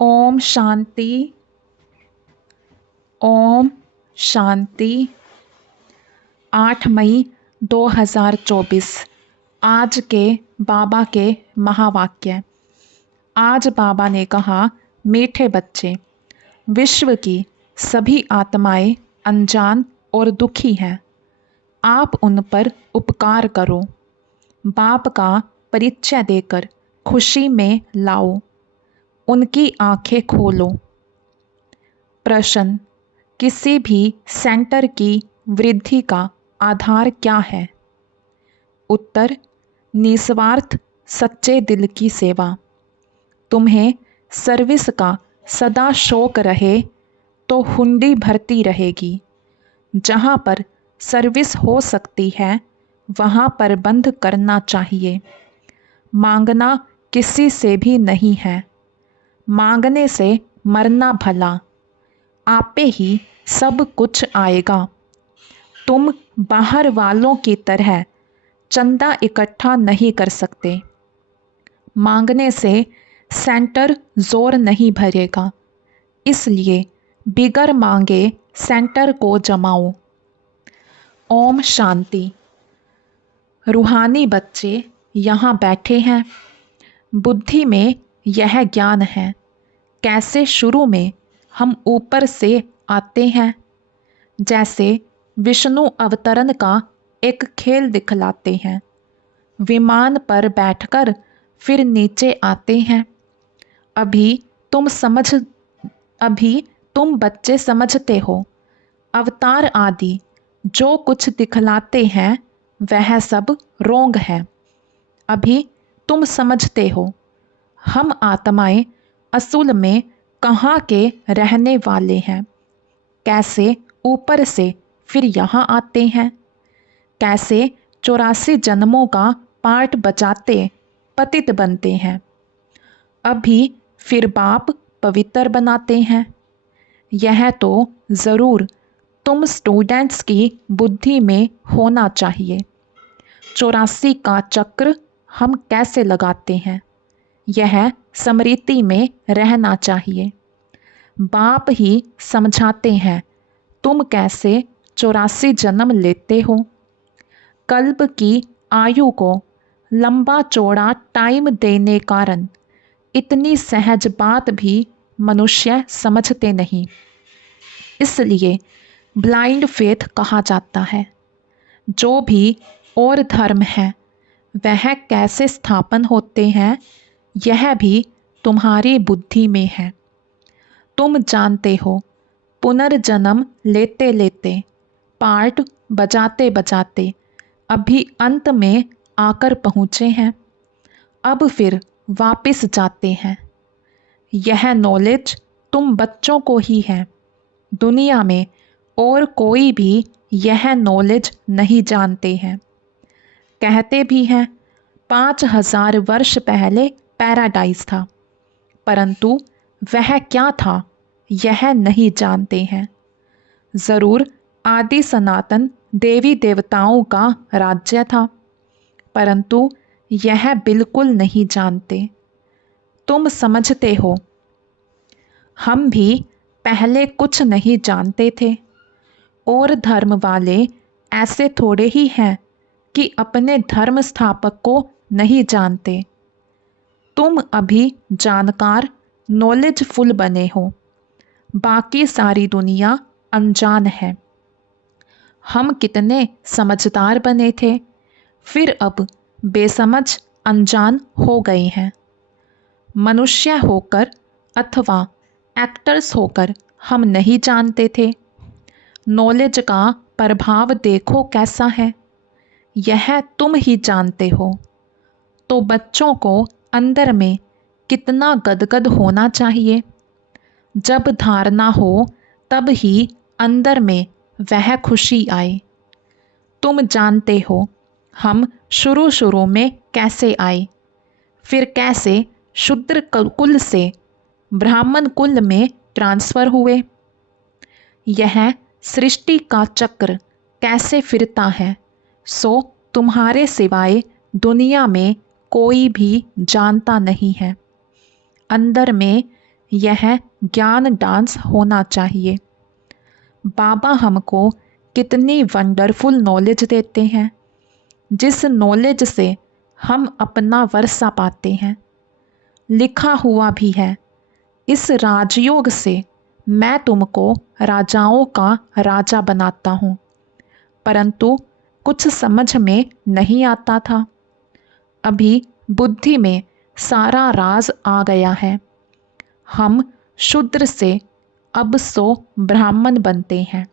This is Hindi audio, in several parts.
ओम शांति। ओम शांति। 8 मई 2024। आज के बाबा के महावाक्य। आज बाबा ने कहा, मीठे बच्चे, विश्व की सभी आत्माएं अनजान और दुखी हैं। आप उन पर उपकार करो। बाप का परिचय देकर खुशी में लाओ। उनकी आंखें खोलो। प्रश्न, किसी भी सेंटर की वृद्धि का आधार क्या है? उत्तर, निस्वार्थ सच्चे दिल की सेवा। तुम्हें सर्विस का सदा शौक रहे तो हुंडी भरती रहेगी। जहाँ पर सर्विस हो सकती है वहाँ पर बंद करना चाहिए। मांगना किसी से भी नहीं है। मांगने से मरना भला। आपे ही सब कुछ आएगा। तुम बाहर वालों की तरह चंदा इकट्ठा नहीं कर सकते। मांगने से सेंटर जोर नहीं भरेगा, इसलिए बिगर मांगे सेंटर को जमाओ। ओम शांति। रूहानी बच्चे यहाँ बैठे हैं। बुद्धि में यह ज्ञान है कैसे शुरू में हम ऊपर से आते हैं। जैसे विष्णु अवतरण का एक खेल दिखलाते हैं। विमान पर बैठकर फिर नीचे आते हैं। अभी तुम बच्चे समझते हो। अवतार आदि जो कुछ दिखलाते हैं वह सब रोंग है। अभी तुम समझते हो। हम आत्माएं असूल में कहाँ के रहने वाले हैं। कैसे ऊपर से फिर यहाँ आते हैं। कैसे 84 जन्मों का पाठ बजाते पतित बनते हैं। अभी फिर बाप पवित्र बनाते हैं। यह तो ज़रूर तुम स्टूडेंट्स की बुद्धि में होना चाहिए। 84 का चक्र हम कैसे लगाते हैं, यह स्मृति में रहना चाहिए। बाप ही समझाते हैं तुम कैसे 84 जन्म लेते हो। कल्प की आयु को लंबा चौड़ा टाइम देने कारण इतनी सहज बात भी मनुष्य समझते नहीं। इसलिए ब्लाइंड फेथ कहा जाता है। जो भी और धर्म है वह कैसे स्थापन होते हैं यह भी तुम्हारी बुद्धि में है। तुम जानते हो, पुनर्जन्म लेते लेते, पार्ट बजाते बजाते अभी अंत में आकर पहुँचे हैं। अब फिर वापस जाते हैं। यह नॉलेज तुम बच्चों को ही है। दुनिया में और कोई भी यह नॉलेज नहीं जानते हैं। कहते भी हैं 5000 वर्ष पहले पैराडाइज था, परंतु वह क्या था यह नहीं जानते हैं। ज़रूर आदि सनातन देवी देवताओं का राज्य था, परंतु यह बिल्कुल नहीं जानते। तुम समझते हो। हम भी पहले कुछ नहीं जानते थे। और धर्म वाले ऐसे थोड़े ही हैं कि अपने धर्म स्थापक को नहीं जानते। तुम अभी जानकार नॉलेजफुल बने हो। बाकी सारी दुनिया अनजान है। हम कितने समझदार बने थे, फिर अब बेसमझ अनजान हो गए हैं। मनुष्य होकर अथवा एक्टर्स होकर हम नहीं जानते थे। नॉलेज का प्रभाव देखो कैसा है, यह तुम ही जानते हो। तो बच्चों को अंदर में कितना गदगद होना चाहिए। जब धारणा हो तब ही अंदर में वह खुशी आए। तुम जानते हो हम शुरू शुरू में कैसे आए, फिर कैसे शूद्र कुल से ब्राह्मण कुल में ट्रांसफ़र हुए। यह सृष्टि का चक्र कैसे फिरता है सो तुम्हारे सिवाय दुनिया में कोई भी जानता नहीं है। अंदर में यह ज्ञान डांस होना चाहिए। बाबा हमको कितनी वंडरफुल नॉलेज देते हैं, जिस नॉलेज से हम अपना वर्षा पाते हैं। लिखा हुआ भी है, इस राजयोग से मैं तुमको राजाओं का राजा बनाता हूँ, परंतु कुछ समझ में नहीं आता था। अभी बुद्धि में सारा राज आ गया है। हम शूद्र से अब 100 ब्राह्मण बनते हैं।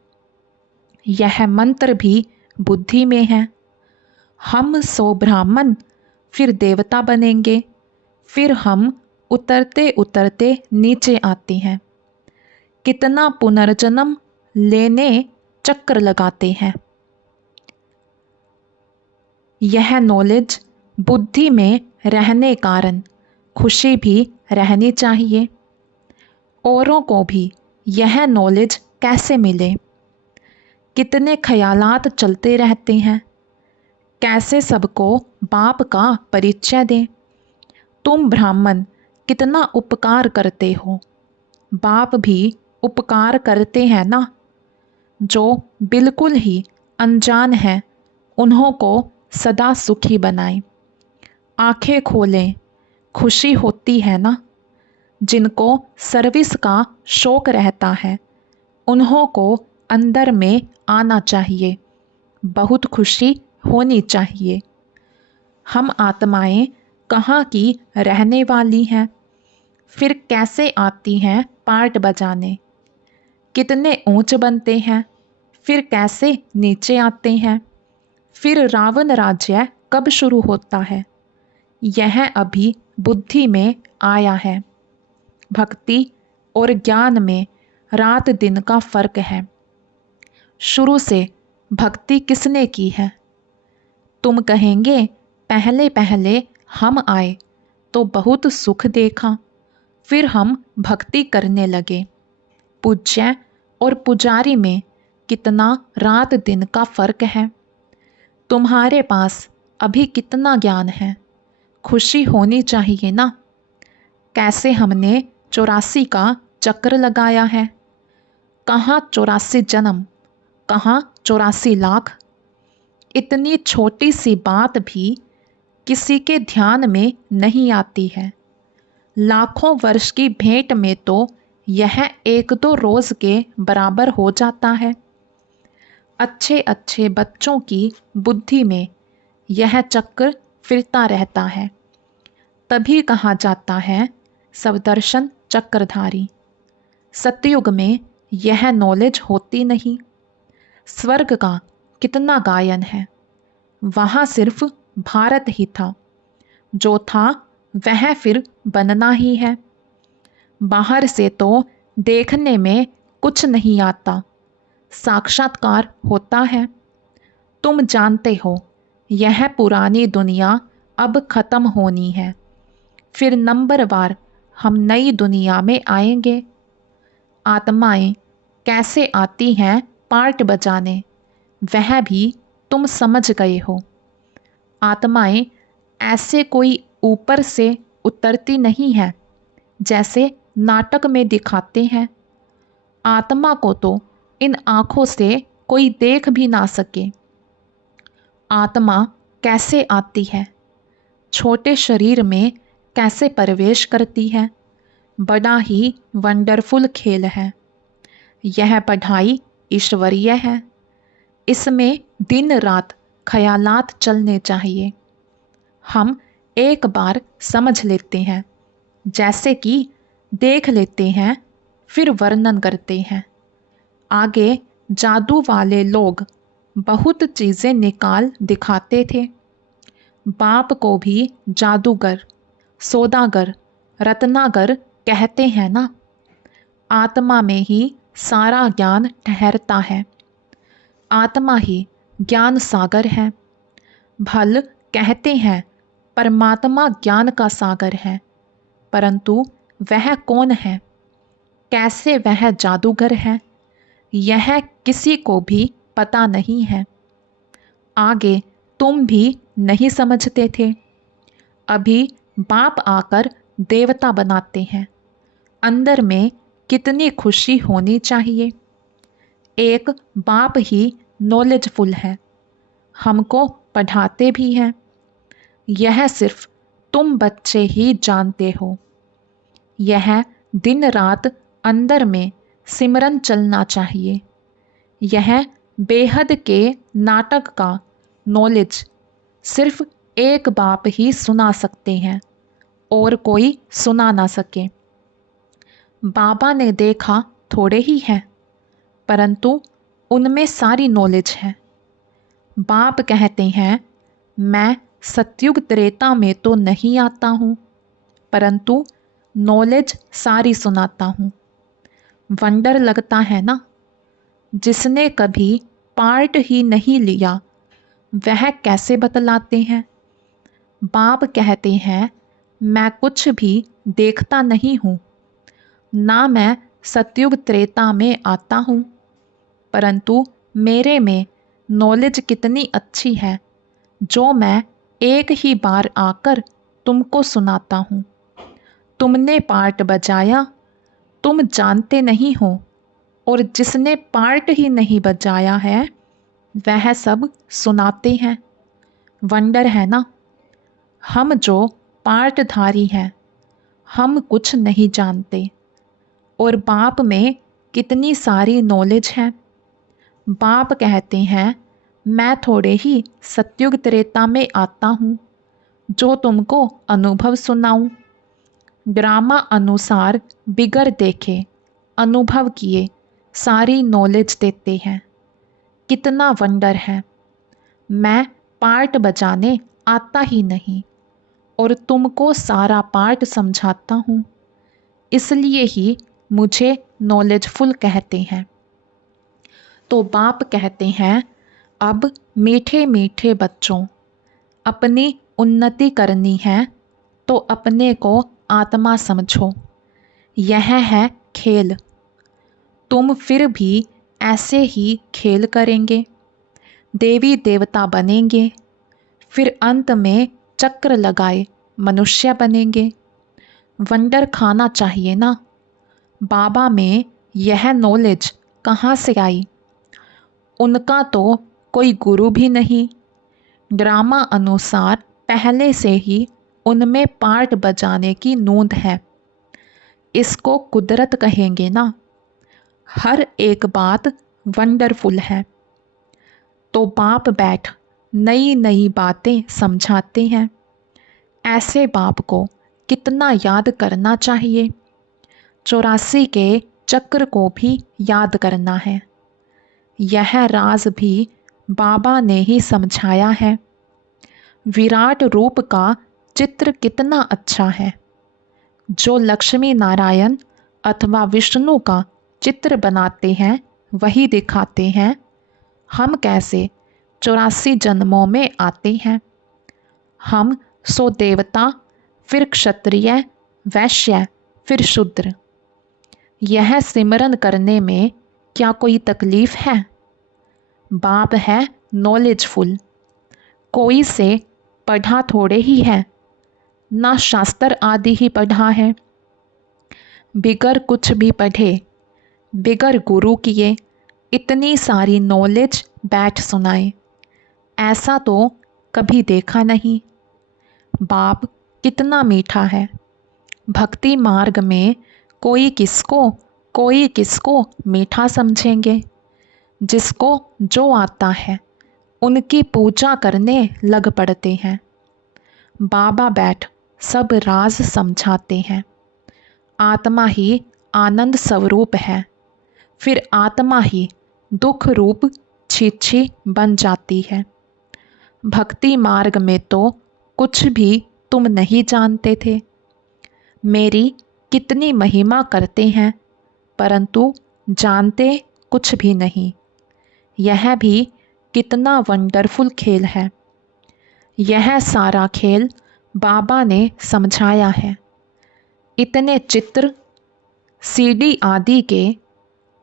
यह मंत्र भी बुद्धि में है। हम 100 ब्राह्मण, फिर देवता बनेंगे, फिर हम उतरते उतरते नीचे आते हैं। कितना पुनर्जन्म लेने चक्कर लगाते हैं। यह नॉलेज बुद्धि में रहने कारण खुशी भी रहनी चाहिए। औरों को भी यह नॉलेज कैसे मिले? कितने ख्यालात चलते रहते हैं। कैसे सबको बाप का परिचय दें? तुम ब्राह्मण कितना उपकार करते हो, बाप भी उपकार करते हैं ना। जो बिल्कुल ही अनजान है, उन्हों को सदा सुखी बनाएं। आंखें खोलें, खुशी होती है ना। जिनको सर्विस का शौक रहता है, उन्हों को अंदर में आना चाहिए। बहुत खुशी होनी चाहिए। हम आत्माएं कहाँ की रहने वाली हैं? फिर कैसे आती हैं पार्ट बजाने? कितने ऊंच बनते हैं, फिर कैसे नीचे आते हैं? फिर रावण राज्य कब शुरू होता है? यह अभी बुद्धि में आया है। भक्ति और ज्ञान में रात दिन का फर्क है। शुरू से भक्ति किसने की है? तुम कहेंगे पहले पहले हम आए तो बहुत सुख देखा, फिर हम भक्ति करने लगे। पूज्य और पुजारी में कितना रात दिन का फर्क है। तुम्हारे पास अभी कितना ज्ञान है, खुशी होनी चाहिए ना। कैसे हमने 84 का चक्र लगाया है। कहाँ 84 जन्म, कहाँ 84 लाख। इतनी छोटी सी बात भी किसी के ध्यान में नहीं आती है। लाखों वर्ष की भेंट में तो यह 1-2 रोज के बराबर हो जाता है। अच्छे अच्छे बच्चों की बुद्धि में यह चक्र फिरता रहता है। तभी कहा जाता है सवदर्शन चक्रधारी। सतयुग में यह नॉलेज होती नहीं। स्वर्ग का कितना गायन है, वहाँ सिर्फ भारत ही था। जो था वह फिर बनना ही है। बाहर से तो देखने में कुछ नहीं आता, साक्षात्कार होता है। तुम जानते हो यह पुरानी दुनिया अब खत्म होनी है, फिर नंबरवार हम नई दुनिया में आएंगे। आत्माएं कैसे आती हैं पार्ट बजाने, वह भी तुम समझ गए हो। आत्माएं ऐसे कोई ऊपर से उतरती नहीं है जैसे नाटक में दिखाते हैं। आत्मा को तो इन आँखों से कोई देख भी ना सके। आत्मा कैसे आती है? छोटे शरीर में कैसे प्रवेश करती है? बड़ा ही वंडरफुल खेल है। यह पढ़ाई ईश्वरीय है। इसमें दिन रात ख्यालात चलने चाहिए। हम एक बार समझ लेते हैं, जैसे कि देख लेते हैं, फिर वर्णन करते हैं। आगे जादू वाले लोग बहुत चीज़ें निकाल दिखाते थे। बाप को भी जादूगर, सौदागर, रत्नागर कहते हैं ना। आत्मा में ही सारा ज्ञान ठहरता है। आत्मा ही ज्ञान सागर है। भल कहते हैं परमात्मा ज्ञान का सागर है, परंतु वह कौन है? कैसे वह जादूगर है? यह किसी को भी पता नहीं है। आगे तुम भी नहीं समझते थे। अभी बाप आकर देवता बनाते हैं। अंदर में कितनी खुशी होनी चाहिए। एक बाप ही नॉलेजफुल है, हमको पढ़ाते भी हैं। यह सिर्फ तुम बच्चे ही जानते हो। यह दिन रात अंदर में सिमरन चलना चाहिए। यह बेहद के नाटक का नॉलेज सिर्फ एक बाप ही सुना सकते हैं और कोई सुना ना सके। बाबा ने देखा थोड़े ही है, परंतु उनमें सारी नॉलेज है। बाप कहते हैं, मैं सतयुग त्रेता में तो नहीं आता हूँ, परंतु नॉलेज सारी सुनाता हूँ। वंडर लगता है ना। जिसने कभी पार्ट ही नहीं लिया वह कैसे बतलाते हैं। बाप कहते हैं, मैं कुछ भी देखता नहीं हूँ, ना मैं सतयुग त्रेता में आता हूँ, परंतु मेरे में नॉलेज कितनी अच्छी है जो मैं एक ही बार आकर तुमको सुनाता हूँ। तुमने पार्ट बजाया, तुम जानते नहीं हो, और जिसने पार्ट ही नहीं बजाया है वह सब सुनाते हैं। वंडर है ना। हम जो पार्टधारी हैं, हम कुछ नहीं जानते, और बाप में कितनी सारी नॉलेज है। बाप कहते हैं, मैं थोड़े ही सतयुग त्रेता में आता हूँ जो तुमको अनुभव सुनाऊं। ड्रामा अनुसार बिगर देखे अनुभव किए सारी नॉलेज देते हैं। कितना वंडर है। मैं पार्ट बजाने आता ही नहीं और तुमको सारा पार्ट समझाता हूँ, इसलिए ही मुझे नॉलेजफुल कहते हैं। तो बाप कहते हैं, अब मीठे मीठे बच्चों, अपनी उन्नति करनी है तो अपने को आत्मा समझो। यह है खेल। तुम फिर भी ऐसे ही खेल करेंगे, देवी देवता बनेंगे, फिर अंत में चक्र लगाए मनुष्य बनेंगे। वंडर खाना चाहिए ना। बाबा में यह नॉलेज कहाँ से आई। उनका तो कोई गुरु भी नहीं। ड्रामा अनुसार पहले से ही उनमें पार्ट बजाने की नूंद है। इसको कुदरत कहेंगे ना। हर एक बात वंडरफुल है। तो बाप बैठ नई नई बातें समझाते हैं। ऐसे बाप को कितना याद करना चाहिए। 84 के चक्र को भी याद करना है। यह राज भी बाबा ने ही समझाया है। विराट रूप का चित्र कितना अच्छा है। जो लक्ष्मी नारायण अथवा विष्णु का चित्र बनाते हैं वही दिखाते हैं हम कैसे 84 जन्मों में आते हैं। हम 100 देवता, फिर क्षत्रिय, वैश्य, फिर शूद्र। यह सिमरन करने में क्या कोई तकलीफ है। बाप है नॉलेजफुल। कोई से पढ़ा थोड़े ही है, ना शास्त्र आदि ही पढ़ा है। बिगर कुछ भी पढ़े, बिगर गुरु किए इतनी सारी नॉलेज बैठ सुनाए, ऐसा तो कभी देखा नहीं। बाप कितना मीठा है। भक्ति मार्ग में कोई किसको मीठा समझेंगे। जिसको जो आता है उनकी पूजा करने लग पड़ते हैं। बाबा बैठ सब राज समझाते हैं। आत्मा ही आनंद स्वरूप है, फिर आत्मा ही दुख रूप छीछी बन जाती है। भक्ति मार्ग में तो कुछ भी तुम नहीं जानते थे। मेरी कितनी महिमा करते हैं, परंतु जानते कुछ भी नहीं। यह भी कितना वंडरफुल खेल है। यह सारा खेल बाबा ने समझाया है। इतने चित्र सीडी आदि के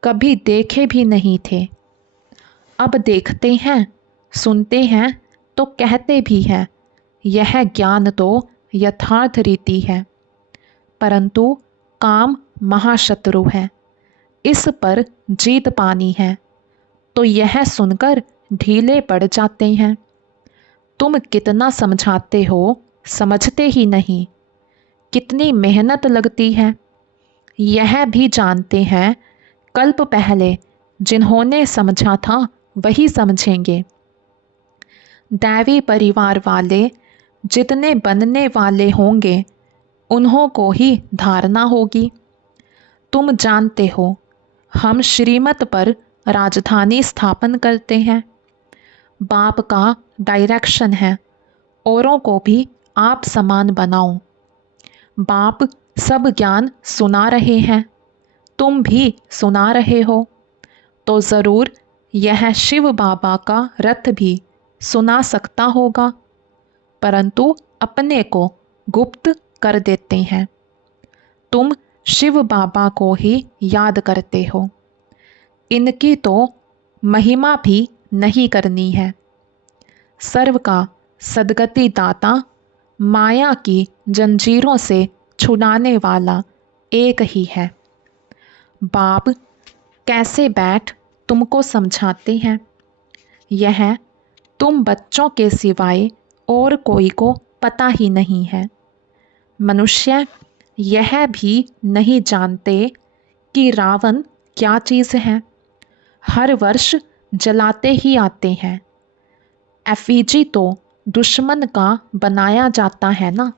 कभी देखे भी नहीं थे। अब देखते हैं, सुनते हैं तो कहते भी हैं यह ज्ञान तो यथार्थ रीति है, परंतु काम महाशत्रु है, इस पर जीत पानी है, तो यह सुनकर ढीले पड़ जाते हैं। तुम कितना समझाते हो, समझते ही नहीं। कितनी मेहनत लगती है, यह भी जानते हैं। कल्प पहले जिन्होंने समझा था वही समझेंगे। दैवी परिवार वाले जितने बनने वाले होंगे, उन्हों को ही धारणा होगी। तुम जानते हो, हम श्रीमत पर राजधानी स्थापन करते हैं। बाप का डायरेक्शन है, औरों को भी आप समान बनाओ। बाप सब ज्ञान सुना रहे हैं, तुम भी सुना रहे हो, तो ज़रूर यह शिव बाबा का रथ भी सुना सकता होगा, परंतु अपने को गुप्त कर देते हैं। तुम शिव बाबा को ही याद करते हो, इनकी तो महिमा भी नहीं करनी है। सर्व का सद्गति दाता, माया की जंजीरों से छुड़ाने वाला एक ही है। बाप कैसे बैठ तुमको समझाते हैं, यह तुम बच्चों के सिवाय और कोई को पता ही नहीं है। मनुष्य यह भी नहीं जानते कि रावण क्या चीज़ है, हर वर्ष जलाते ही आते हैं। एफिजी तो दुश्मन का बनाया जाता है ना।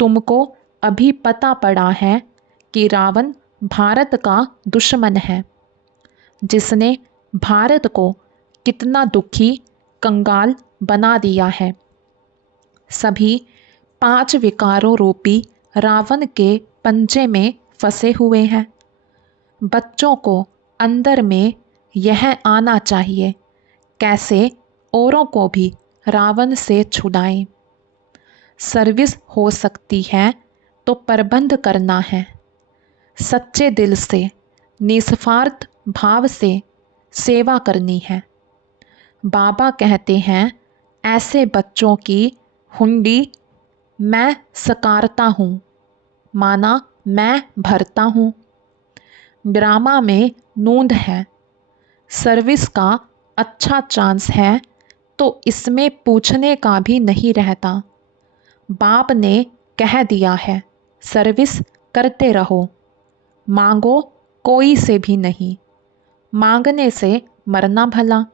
तुमको अभी पता पड़ा है कि रावण भारत का दुश्मन है, जिसने भारत को कितना दुखी कंगाल बना दिया है। सभी 5 विकारों रूपी रावण के पंजे में फंसे हुए हैं। बच्चों को अंदर में यह आना चाहिए, कैसे औरों को भी रावण से छुड़ाएं। सर्विस हो सकती है तो प्रबंध करना है, सच्चे दिल से निस्वार्थ भाव से सेवा करनी है। बाबा कहते हैं, ऐसे बच्चों की हुंडी मैं सकारता हूँ, माना मैं भरता हूँ। ड्रामा में नूंद है, सर्विस का अच्छा चांस है, तो इसमें पूछने का भी नहीं रहता। बाप ने कह दिया है, सर्विस करते रहो, मांगो कोई से भी नहीं। मांगने से मरना भला,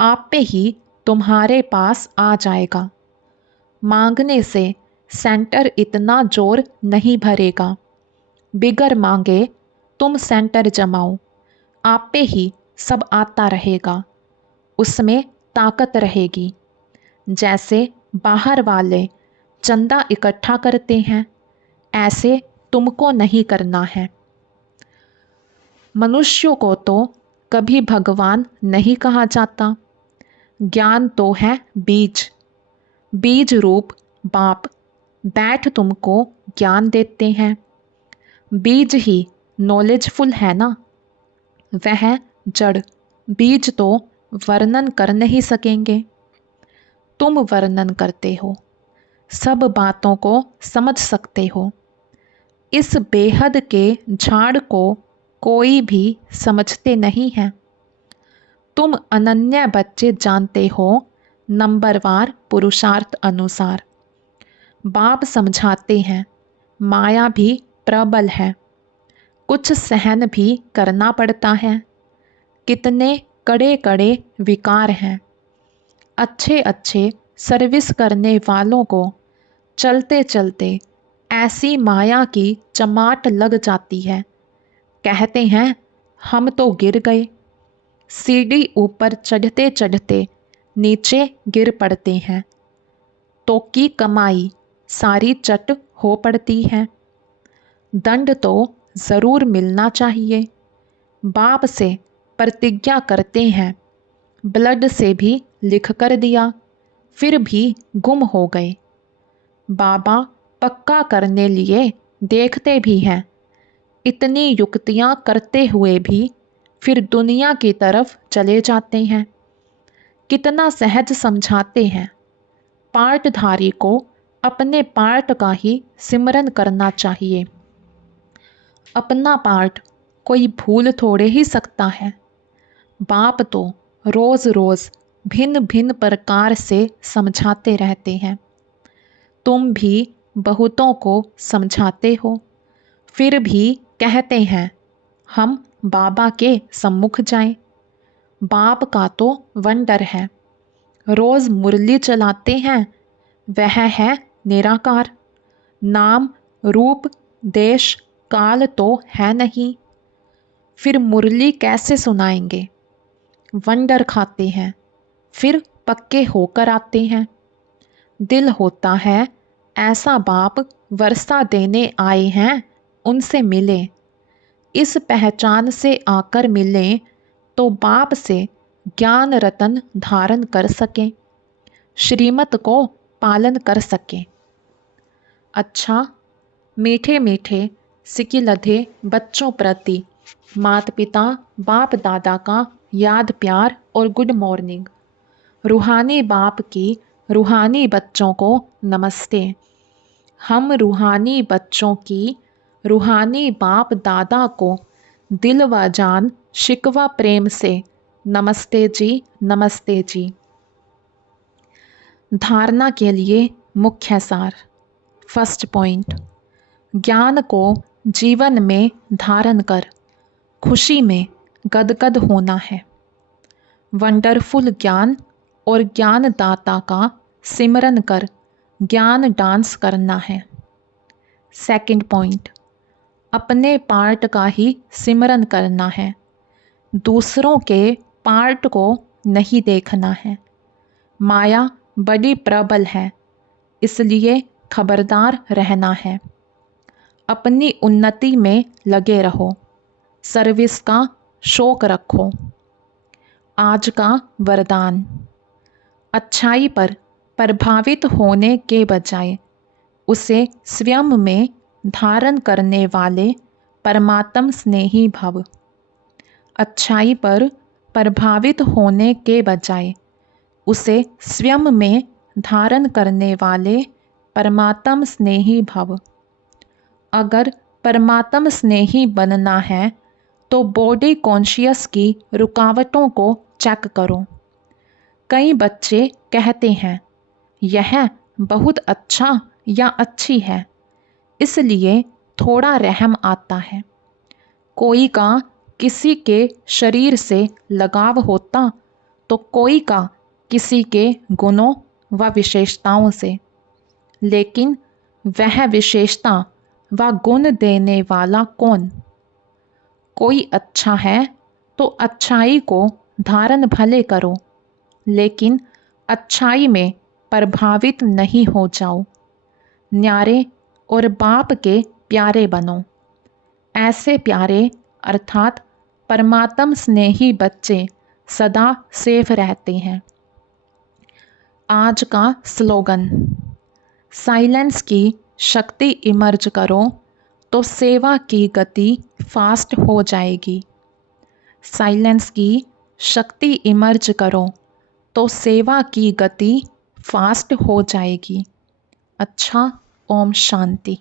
आप पे ही तुम्हारे पास आ जाएगा। मांगने से सेंटर इतना जोर नहीं भरेगा। बिगर मांगे तुम सेंटर जमाओ, आप पे ही सब आता रहेगा, उसमें ताकत रहेगी। जैसे बाहर वाले चंदा इकट्ठा करते हैं, ऐसे तुमको नहीं करना है। मनुष्यों को तो कभी भगवान नहीं कहा जाता। ज्ञान तो है बीज, बीज रूप बाप बैठ तुमको ज्ञान देते हैं। बीज ही नॉलेजफुल है ना। वह जड़ बीज तो वर्णन कर नहीं सकेंगे, तुम वर्णन करते हो, सब बातों को समझ सकते हो। इस बेहद के झाड़ को कोई भी समझते नहीं है। तुम अनन्य बच्चे जानते हो, नंबरवार पुरुषार्थ अनुसार। बाप समझाते हैं, माया भी प्रबल है, कुछ सहन भी करना पड़ता है। कितने कड़े कड़े विकार हैं। अच्छे अच्छे सर्विस करने वालों को चलते चलते ऐसी माया की चमाट लग जाती है, कहते हैं हम तो गिर गए। सीढ़ी ऊपर चढ़ते चढ़ते नीचे गिर पड़ते हैं, तो की कमाई सारी चट हो पड़ती है। दंड तो ज़रूर मिलना चाहिए। बाप से प्रतिज्ञा करते हैं, ब्लड से भी लिख कर दिया, फिर भी गुम हो गए। बाबा पक्का करने लिए देखते भी हैं, इतनी युक्तियां करते हुए भी फिर दुनिया की तरफ चले जाते हैं। कितना सहज समझाते हैं, पार्टधारी को अपने पार्ट का ही सिमरन करना चाहिए। अपना पार्ट कोई भूल थोड़े ही सकता है। बाप तो रोज़ रोज़ भिन्न भिन्न प्रकार से समझाते रहते हैं। तुम भी बहुतों को समझाते हो, फिर भी कहते हैं हम बाबा के सम्मुख जाएं। बाप का तो वंडर है, रोज़ मुरली चलाते हैं, वह है निराकार। नाम रूप देश काल तो है नहीं, फिर मुरली कैसे सुनाएंगे। वंडर खाते हैं, फिर पक्के होकर आते हैं। दिल होता है ऐसा बाप वर्षा देने आए हैं, उनसे मिले। इस पहचान से आकर मिले तो बाप से ज्ञान रतन धारण कर सकें, श्रीमत को पालन कर सकें। अच्छा, मीठे मीठे सिकिलधे बच्चों प्रति माता पिता बाप दादा का याद प्यार और गुड मॉर्निंग। रूहानी बाप की रूहानी बच्चों को नमस्ते। हम रूहानी बच्चों की रूहानी बाप दादा को दिल व जान शिकवा प्रेम से नमस्ते जी, नमस्ते जी। धारणा के लिए मुख्य सार। फर्स्ट पॉइंट, ज्ञान को जीवन में धारण कर खुशी में गदगद होना है। वंडरफुल ज्ञान और ज्ञानदाता का सिमरन कर ज्ञान डांस करना है। सेकंड पॉइंट, अपने पार्ट का ही सिमरन करना है, दूसरों के पार्ट को नहीं देखना है। माया बड़ी प्रबल है, इसलिए खबरदार रहना है। अपनी उन्नति में लगे रहो, सर्विस का शौक रखो। आज का वरदान, अच्छाई पर प्रभावित होने के बजाय उसे स्वयं में धारण करने वाले परमात्म स्नेही भव। अच्छाई पर प्रभावित होने के बजाय उसे स्वयं में धारण करने वाले परमात्म स्नेही भव। अगर परमात्म स्नेही बनना है तो बॉडी कॉन्शियस की रुकावटों को चेक करो। कई बच्चे कहते हैं यह बहुत अच्छा या अच्छी है, इसलिए थोड़ा रहम आता है। कोई का किसी के शरीर से लगाव होता तो कोई का किसी के गुणों व विशेषताओं से, लेकिन वह विशेषता व गुण देने वाला कौन? कोई अच्छा है तो अच्छाई को धारण भले करो, लेकिन अच्छाई में प्रभावित नहीं हो जाओ। न्यारे और बाप के प्यारे बनो। ऐसे प्यारे अर्थात परमात्म स्नेही बच्चे सदा सेफ रहते हैं। आज का स्लोगन, साइलेंस की शक्ति इमर्ज करो तो सेवा की गति फास्ट हो जाएगी। साइलेंस की शक्ति इमर्ज करो तो सेवा की गति फास्ट हो जाएगी। अच्छा, ओम शांति।